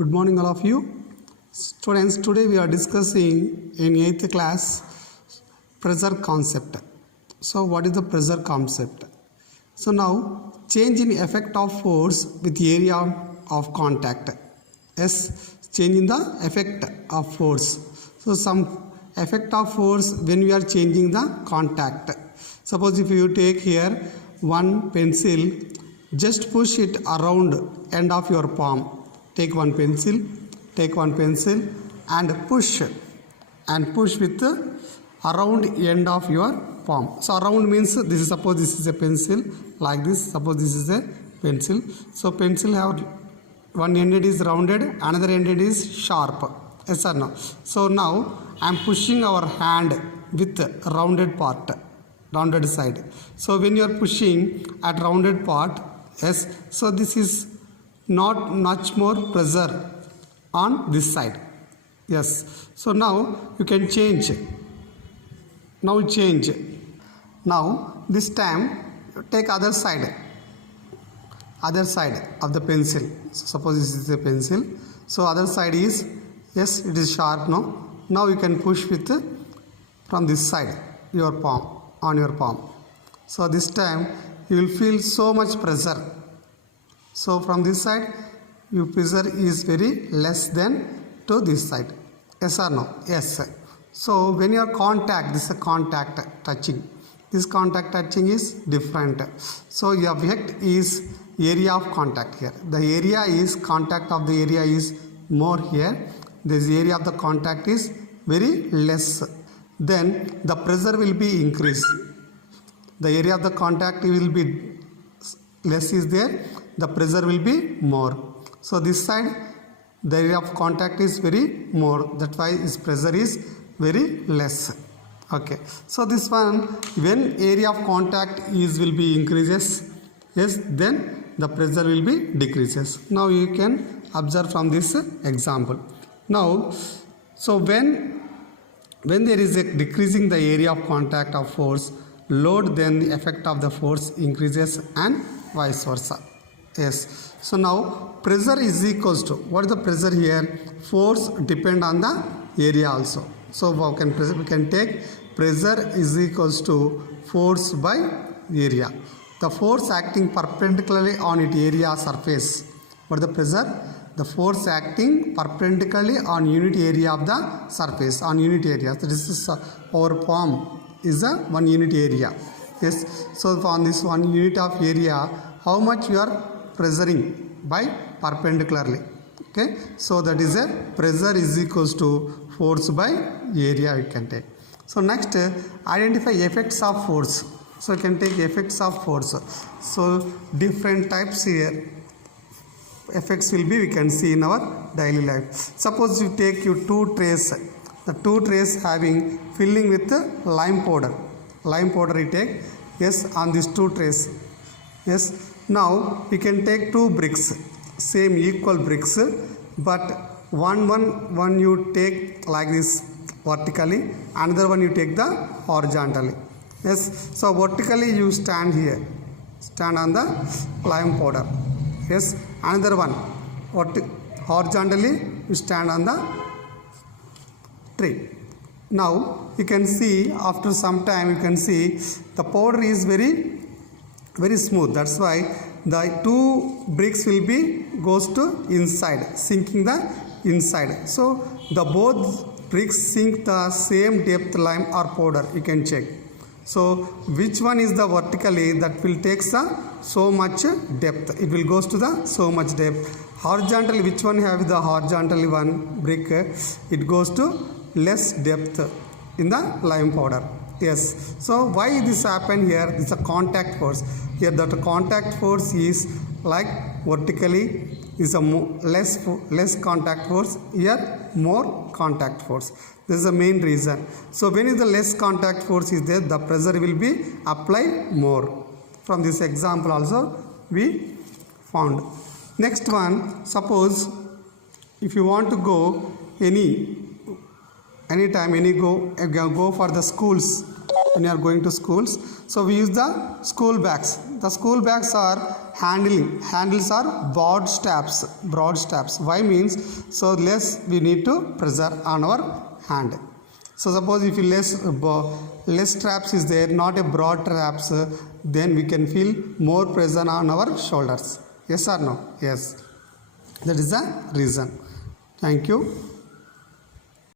Good morning all of you. Students, today we are discussing in 8th class pressure concept. So what is the pressure concept? So now change in effect of force with area of contact. Yes, change in the effect of force. So some effect of force when we are changing the contact. Suppose if you take here one pencil, just push it around end of your palm. Take one pencil and push with around end of your palm. So around means this is, suppose this is a pencil like this. Suppose this is a pencil. So pencil have one ended is rounded, another ended is sharp. Yes or no? So now I am pushing our hand with rounded part, rounded side. So when you are pushing at rounded part, yes, so this is not much more pressure on this side. Yes, so now you can change. Now this time take other side of the pencil. So suppose this is a pencil, so other side is, yes, it is sharp. Now you can push with from this side your palm, on your palm. So this time you will feel so much pressure. So from this side your pressure is very less than to this side. Yes or no? Yes. So when you are contact, this is a contact touching. This contact touching is different. So your effect is area of contact here. The area is, contact of the area is more here. This area of the contact is very less. Then the pressure will be increased. The area of the contact will be less is there. The pressure will be more. So this side the area of contact is very more. That's why its pressure is very less. Okay. So this one, when area of contact is will be increases, yes, then the pressure will be decreases. Now you can observe from this example. Now, so when there is a decreasing the area of contact of force, load, then the effect of the force increases and vice versa. Yes. So now pressure is equals to, what is the pressure here? Force depend on the area also. So we can take pressure is equals to force by area. The force acting perpendicularly on its area surface. What is the pressure? The force acting perpendicularly on unit area of the surface, on unit area. So this is our palm is a one unit area. Yes. So on this one unit of area, how much you are pressuring by perpendicularly. Okay. So that is a pressure is equals to force by area you can take. So next, identify effects of force. So you can take effects of force. So different types here. Effects will be, we can see in our daily life. Suppose you take your two trays. The two trays having filling with lime powder. Lime powder you take. Yes, on these two trays. Yes. Now you can take two bricks, same equal bricks, but one you take like this vertically, another one you take the horizontally. Yes. So vertically you stand here, stand on the lime powder. Yes. Another one horizontally you stand on the tree. Now you can see after some time you can see the powder is very smooth. That's why the two bricks will be goes to inside, sinking the inside. So the both bricks sink the same depth lime or powder. You can check. So which one is the vertically, that will take so much depth. It will goes to the so much depth. Horizontally, which one have the horizontally one brick, it goes to less depth in the lime powder. Yes. So why this happen here? It's a contact force. Here that contact force is like vertically is a less contact force. Here more contact force. This is the main reason. So when is the less contact force is there, the pressure will be applied more. From this example also we found. Next one, suppose if you want to go anytime go for the schools, when you are going to schools, so we use the school bags. The school bags are handles are broad straps. Why means, so less we need to pressure on our hand. So suppose if less straps is there, not a broad straps, then we can feel more pressure on our shoulders. Yes or no? Yes. That is the reason. Thank you.